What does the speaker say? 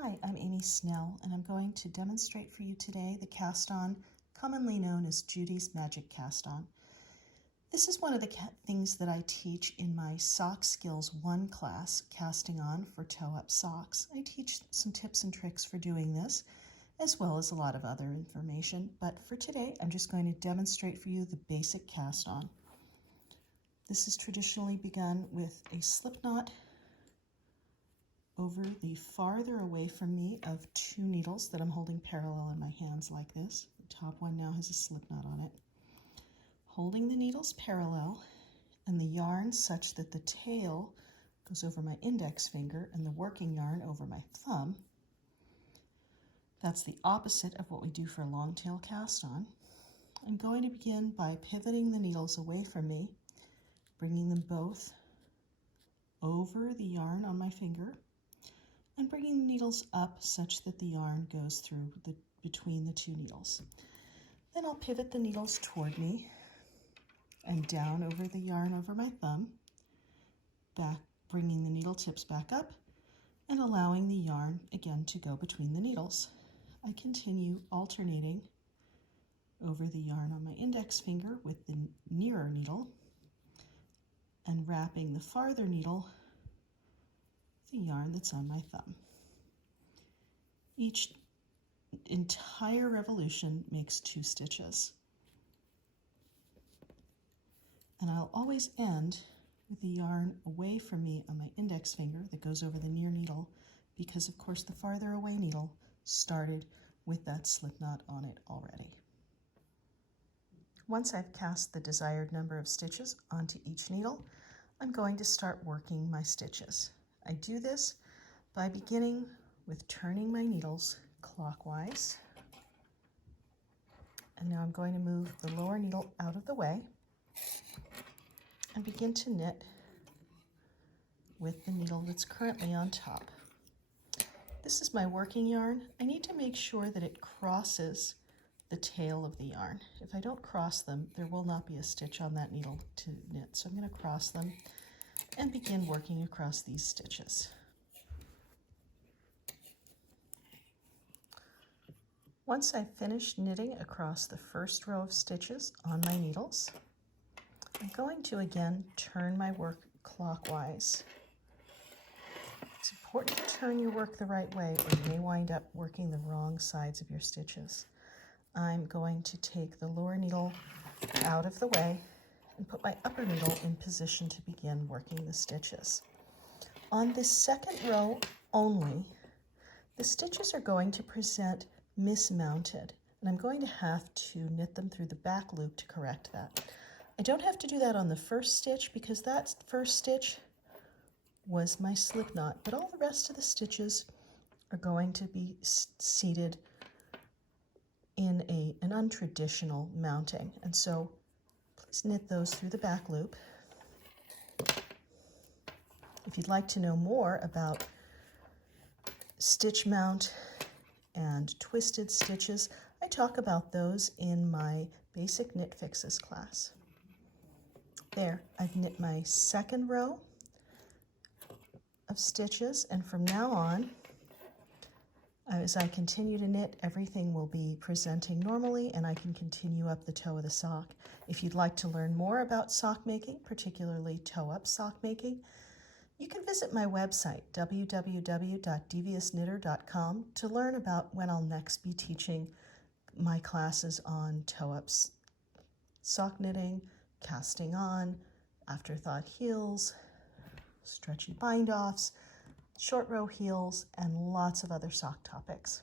Hi, I'm Amy Snell, and I'm going to demonstrate for you today the cast-on, commonly known as Judy's Magic Cast-On. This is one of the things that I teach in my Sock Skills 1 class, Casting On for Toe-Up Socks. I teach some tips and tricks for doing this, as well as a lot of other information, but for today I'm just going to demonstrate for you the basic cast-on. This is traditionally begun with a slip knot over the farther away from me of 2 needles that I'm holding parallel in my hands like this. The top one now has a slip knot on it. Holding the needles parallel and the yarn such that the tail goes over my index finger and the working yarn over my thumb. That's the opposite of what we do for a long tail cast on. I'm going to begin by pivoting the needles away from me, bringing them both over the yarn on my finger, and bringing the needles up such that the yarn goes through between the 2 needles. Then I'll pivot the needles toward me and down over the yarn over my thumb, back, bringing the needle tips back up and allowing the yarn again to go between the needles. I continue alternating over the yarn on my index finger with the nearer needle and wrapping the farther needle the yarn that's on my thumb. Each entire revolution makes 2 stitches. And I'll always end with the yarn away from me on my index finger that goes over the near needle because of course the farther away needle started with that slip knot on it already. Once I've cast the desired number of stitches onto each needle, I'm going to start working my stitches. I do this by beginning with turning my needles clockwise. And now I'm going to move the lower needle out of the way and begin to knit with the needle that's currently on top. This is my working yarn. I need to make sure that it crosses the tail of the yarn. If I don't cross them, there will not be a stitch on that needle to knit. So I'm going to cross them and begin working across these stitches. Once I've finished knitting across the first row of stitches on my needles, I'm going to again turn my work clockwise. It's important to turn your work the right way or you may wind up working the wrong sides of your stitches. I'm going to take the lower needle out of the way and put my upper needle in position to begin working the stitches. On this second row only, the stitches are going to present mismounted, and I'm going to have to knit them through the back loop to correct that. I don't have to do that on the first stitch because that first stitch was my slip knot, but all the rest of the stitches are going to be seated in an untraditional mounting, and so please knit those through the back loop. If you'd like to know more about stitch mount and twisted stitches, I talk about those in my Basic Knit Fixes class. There, I've knit my second row of stitches, and from now on, as I continue to knit, everything will be presenting normally and I can continue up the toe of the sock. If you'd like to learn more about sock making, particularly toe-up sock making, you can visit my website, www.deviousknitter.com, to learn about when I'll next be teaching my classes on toe-ups, sock knitting, casting on, afterthought heels, stretchy bind-offs, short row heels, and lots of other sock topics.